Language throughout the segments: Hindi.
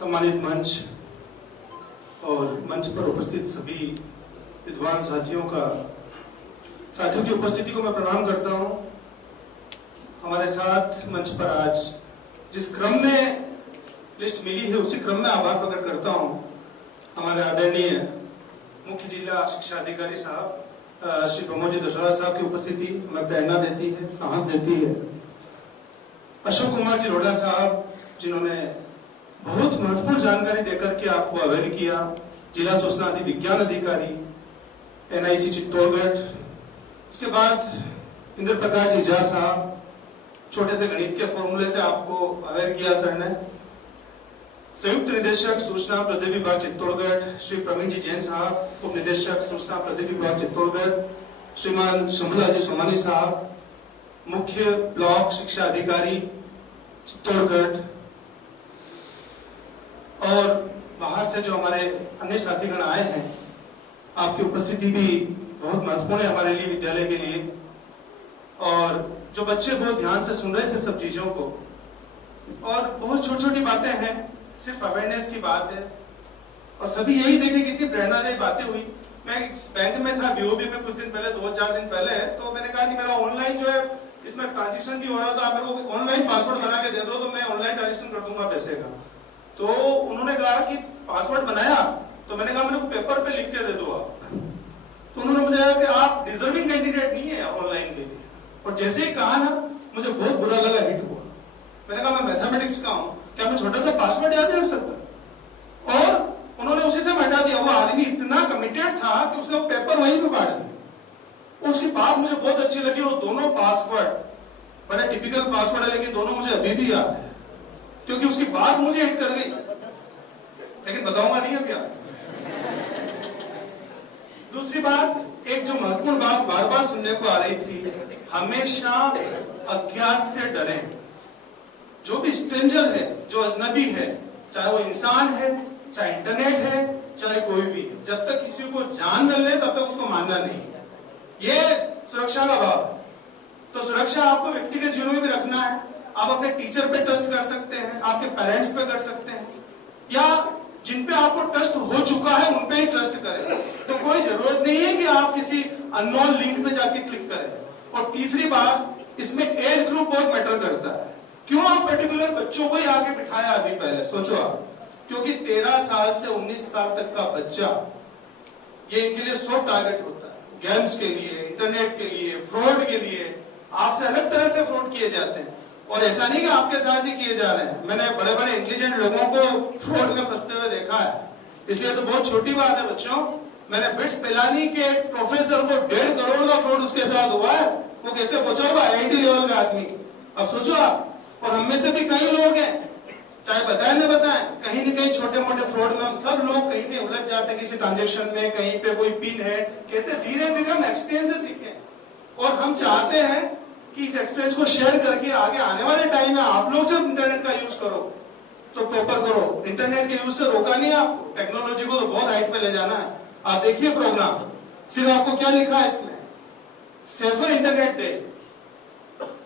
सम्मानित मंच और मंच पर उपस्थित सभी विद्वान साथियों की उपस्थिति को मैं प्रणाम करता हूं। हमारे साथ मंच पर आज जिस क्रम में लिस्ट मिली है उसी क्रम में आभार प्रकट करता हूं हमारे आदरणीय मुख्य जिला शिक्षा अधिकारी साहब श्री प्रमोद जी दशहरा साहब की उपस्थिति हमें प्रेरणा देती है, साहस देती है। अशोक कुमार जी रोड़ा साहब जिन्होंने बहुत महत्वपूर्ण जानकारी देकर के आपको अवेयर किया, जिला सूचना विज्ञान अधिकारी NIC चित्तौड़गढ़। उसके बाद इंद्र प्रकाश जी झा साहब छोटे से गणित के फॉर्मूले से आपको अवेयर किया सर ने। संयुक्त निदेशक सूचना प्रौद्योगिकी विभाग चित्तौड़गढ़ श्री प्रवीण जी जैन साहब, उप निदेशक सूचना प्रौद्योगिकी विभाग चित्तौड़गढ़ श्रीमान शंभुला जी सोमानी साहब, मुख्य ब्लॉक शिक्षा अधिकारी चित्तौड़गढ़, और बाहर से जो हमारे अन्य साथीगण आए हैं, आपकी उपस्थिति भी बहुत महत्वपूर्ण है हमारे लिए, विद्यालय के लिए। और जो बच्चे बहुत ध्यान से सुन रहे थे सब चीजों को, और बहुत छोटी छोटी बातें हैं, सिर्फ अवेयरनेस की बात है, और सभी यही देखे कितनी प्रेरणादायी बातें हुई। मैं बैंक में था BOB में कुछ दिन पहले, 2-4 दिन पहले, तो मैंने कहा कि मेरा ऑनलाइन जो है इसमें ट्रांजेक्शन भी हो रहा था, आप मेरे को ऑनलाइन पासवर्ड बना के दे दो तो मैं ऑनलाइन ट्रांजेक्शन कर दूंगा पैसे का। तो उन्होंने कहा कि पासवर्ड बनाया, तो मैंने कहा मेरे को पेपर पे लिख के दे दो आप। तो उन्होंने मुझे कहा कि आप डिजर्विंग कैंडिडेट नहीं है ऑनलाइन के लिए। और जैसे ही कहा ना, मुझे बहुत बुरा लगा, हिट हुआ। मैंने कहा मैं मैथमेटिक्स का हूं, क्या मैं छोटा सा पासवर्ड याद रख सकता? और उन्होंने उसी से हटा दिया। वो आदमी इतना कमिटेड था कि उसने पेपर वहीं पे बांट दिया। उसकी बात मुझे बहुत अच्छी लगी। वो दोनों पासवर्ड बड़े टिपिकल पासवर्ड है, लेकिन दोनों मुझे अभी भी याद है, क्योंकि उसकी बात मुझे हिट कर गई। लेकिन बताऊंगा नहीं अब यार। दूसरी बात, एक जो महत्वपूर्ण बात बार बार सुनने को आ रही थी, हमेशा अज्ञात से डरें। जो भी स्ट्रेंजर है, जो अजनबी है, चाहे वो इंसान है, चाहे इंटरनेट है, चाहे कोई भी है, जब तक किसी को जान न ले तब तक उसको मानना नहीं है। ये सुरक्षा का भाव है। तो सुरक्षा आपको व्यक्तिगत जीवन में भी रखना है। आप अपने टीचर पे ट्रस्ट कर सकते हैं, आपके पेरेंट्स पे कर सकते हैं, या जिन पे आपको ट्रस्ट हो चुका है उन पे ही ट्रस्ट करें। तो कोई जरूरत नहीं है कि आप किसी अननोन लिंक पे जाके क्लिक करें। और तीसरी बात, इसमें एज ग्रुप बहुत मैटर करता है। क्यों आप पर्टिकुलर बच्चों को ही आगे बिठाया? अभी पहले सोचो आप, क्योंकि 13 साल से 19 साल तक का बच्चा, ये इनके लिए सॉफ्ट टारगेट होता है। गेम्स के लिए, इंटरनेट के लिए, फ्रॉड के लिए, आपसे अलग तरह से फ्रॉड किए जाते हैं। और ऐसा नहीं कि आपके साथ ही किए जा रहे हैं। मैंने बड़े बड़े इंटेलिजेंट लोगों को फ्रॉड में फंसते हुए देखा है। इसलिए तो बहुत छोटी बात है बच्चों, मैंने बिट्स पिलानी के एक प्रोफेसर को 1.5 करोड़ का फ्रॉड उसके साथ हुआ है। वो कैसे पहुंचा होगा? IIT लेवल का आदमी। अब सोचो आप। और हम में से भी कई लोग हैं, चाहे बताएं न बताएं, कहीं न कहीं छोटे मोटे फ्रॉड में हम सब लोग कहीं पे उलझ जाते हैं। किसी ट्रांजेक्शन में, कहीं पे कोई पिन है, कैसे धीरे धीरे हम एक्सपीरियंस से सीखें। और हम चाहते हैं कि इस एक्सपीरियंस को शेयर करके आगे आने वाले टाइम में आप लोग जब इंटरनेट का यूज करो तो प्रॉपर करो। इंटरनेट के यूज से रोका नहीं आपको, टेक्नोलॉजी को तो बहुत हाइट पे ले जाना है। आप देखिए प्रोग्राम, सिर्फ आपको क्या लिखा है इसमें, सेफर इंटरनेट डे।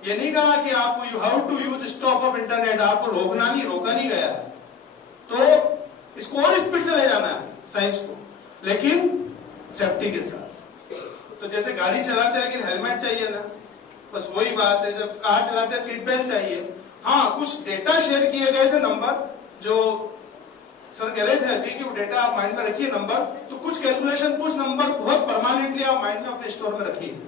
ये नहीं कहा कि आपको you have to use stop of internet, आपको रोका नहीं गया है। तो इसको और स्पीड से ले जाना है साइंस को, लेकिन सेफ्टी के साथ। तो जैसे गाड़ी चलाते हैं लेकिन हेलमेट चाहिए ना, बस वही बात है। जब कार चलाते हैं सीट बेल्ट चाहिए। हाँ, कुछ डेटा शेयर किए गए थे, नंबर जो सर कह रहे थे अभी कि वो डेटा आप माइंड में रखिए नंबर। तो कुछ कैलकुलेशन, कुछ नंबर बहुत परमानेंटली आप माइंड में अपने स्टोर में रखिए,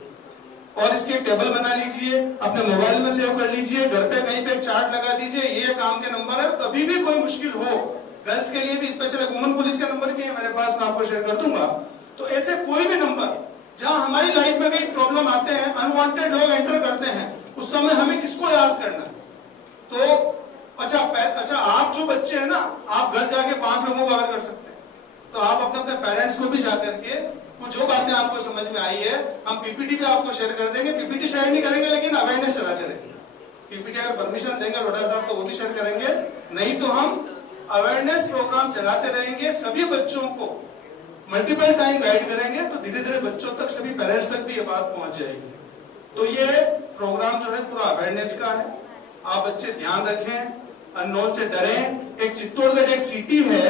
और इसके टेबल बना लीजिए, अपने मोबाइल में सेव कर लीजिए, घर पे कहीं पे चार्ट लगा दीजिए, ये काम के नंबर है। कभी भी कोई मुश्किल हो, गर्ल्स के लिए भी स्पेशल वुमेन पुलिस का नंबर भी है मेरे पास, मैं आपको शेयर कर दूंगा। तो ऐसे कोई भी नंबर जहां हमारी लाइफ में कई प्रॉब्लम आते हैं, अनवांटेड लोग एंटर करते हैं, उस समय हमें किसको याद करना है? तो अच्छा आप जो बच्चे हैं ना, आप घर जाके 5 लोगों को कवर कर सकते हैं। तो आप अपने पेरेंट्स को भी जाकर के कुछ जो बातें आपको समझ में आई है, हम PPT पे आपको शेयर कर देंगे। PPT शेयर नहीं करेंगे, लेकिन अवेयरनेस चलाते रहेंगे। PPT अगर परमिशन देंगे रोड़ा साहब तो वो भी शेयर करेंगे, नहीं तो हम अवेयरनेस प्रोग्राम चलाते रहेंगे। सभी बच्चों को मल्टीपल टाइम गाइड करेंगे, तो धीरे धीरे बच्चों तक, सभी पेरेंट्स तक भी ये बात पहुंच जाएगी। तो ये प्रोग्राम जो है पूरा अवेयरनेस का है। आप बच्चे ध्यान रखें, अननोन से डरें। एक चित्तौड़गढ़ एक सिटी है,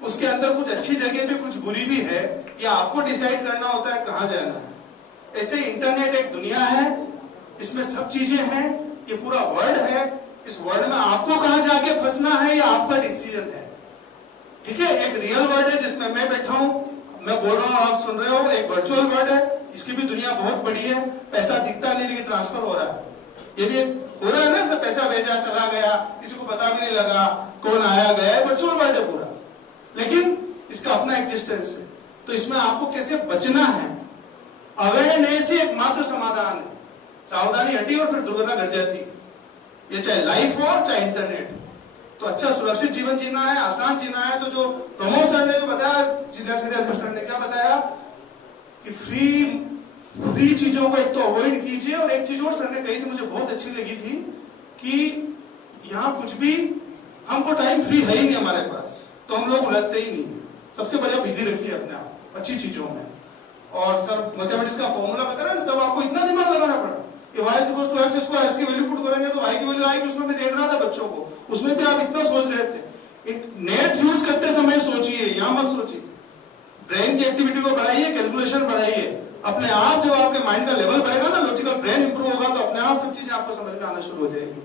उसके अंदर कुछ अच्छी जगह भी कुछ बुरी भी है, ये आपको डिसाइड करना होता है कहां जाना है। ऐसे इंटरनेट एक दुनिया है, इसमें सब चीजें हैं, ये पूरा वर्ल्ड है, इस वर्ल्ड में आपको कहां जाके फंसना है ये आपका डिसीजन है। ठीक है, एक रियल वर्ल्ड है जिसमें मैं बैठा हूं, मैं बोल रहा हूं, आप सुन रहे हो, एक वर्चुअल वर्ल्ड है, इसकी भी दुनिया बहुत बड़ी है, पैसा दिखता नहीं लेकिन ट्रांसफर हो रहा है, ये भी हो रहा है ना, सब पैसा भेजा चला गया, किसी को पता भी नहीं लगा कौन आया गया, वर्चुअल वर्ल्ड है पूरा, लेकिन इसका अपना एग्जिस्टेंस है। तो इसमें आपको कैसे बचना है, अवेयरनेस ही एकमात्र समाधान है। सावधानी हटी और फिर दुर्घटना घट जाती है, ये चाहे लाइफ हो चाहे इंटरनेट। तो अच्छा सुरक्षित जीवन जीना है, आसान जीना है, तो जो प्रमोद सर ने जो बताया, जिज्ञासा सर ने क्या बताया कि फ्री चीजों को एक तो अवॉइड कीजिए, और एक चीज और सर ने कही थी मुझे बहुत अच्छी लगी थी कि यहाँ कुछ भी हमको टाइम फ्री है ही नहीं हमारे पास, तो हम लोग उलझते ही नहीं है। सबसे बढ़िया बिजी रखिए अपने आप अच्छी चीजों में। और सर मैथमेटिक्स का फॉर्मूला बताया ना, तब आपको इतना दिमाग लगाना पड़ा कि y equals to x square, x की वैल्यू पुट करेंगे तो y की वैल्यू आएगी। उसमें मैं देख रहा था बच्चों को, उसमें भी आप इतना सोच रहे थे। नेट यूज करते समय सोचिए, यहां मत सोचिए। ब्रेन की एक्टिविटी को बढ़ाइए, कैलकुलेशन बढ़ाइए, अपने आप जब आपके माइंड का लेवल बढ़ेगा ना, लॉजिकल ब्रेन इंप्रूव होगा, तो अपने आप सब चीजें आपको समझ में आना शुरू हो जाएगी।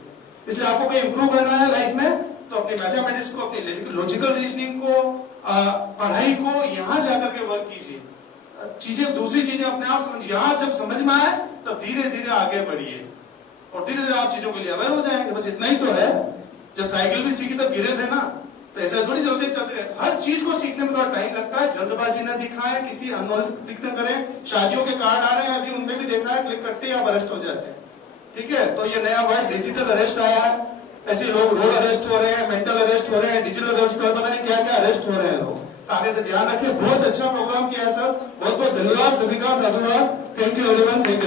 इसलिए आपको कहीं इंप्रूव करना है लाइफ में, तो अपनी मैथमेटिक्स को, अपनी लॉजिकल रीजनिंग को, पढ़ाई को यहां जाकर के वर्क कीजिए। चीजें, दूसरी चीजें अपने आप समझ, यहां जब समझ में आए तब धीरे धीरे आगे बढ़िए, और धीरे धीरे आप चीजों के लिए अवेयर हो जाएंगे। बस इतना ही तो है। जब साइकिल भी सीखी तब गिरे थे ना, तो ऐसा थोड़ी चलते चलते रहे। हर चीज को सीखने में थोड़ा टाइम लगता है, जल्दबाजी न दिखाएं, किसी अननोन क्लिक न करें। शादियों के कार्ड आ रहे हैं अभी, उनमें भी देखा है, क्लिक करते हैं आप अरेस्ट हो जाते हैं। ठीक है, तो ये नया वर्ड डिजिटल अरेस्ट आया है, ऐसे लोग रोड अरेस्ट हो रहे हैं, मेंटल अरेस्ट हो रहे हैं, डिजिटल अरेस्ट हो रहे हैं, पता नहीं क्या क्या अरेस्ट हो रहे हैं लोग। आगे से ध्यान रखें। बहुत अच्छा प्रोग्राम किया है सर, बहुत बहुत धन्यवाद सभी का, साधुवाद। Thank you everyone, thank you.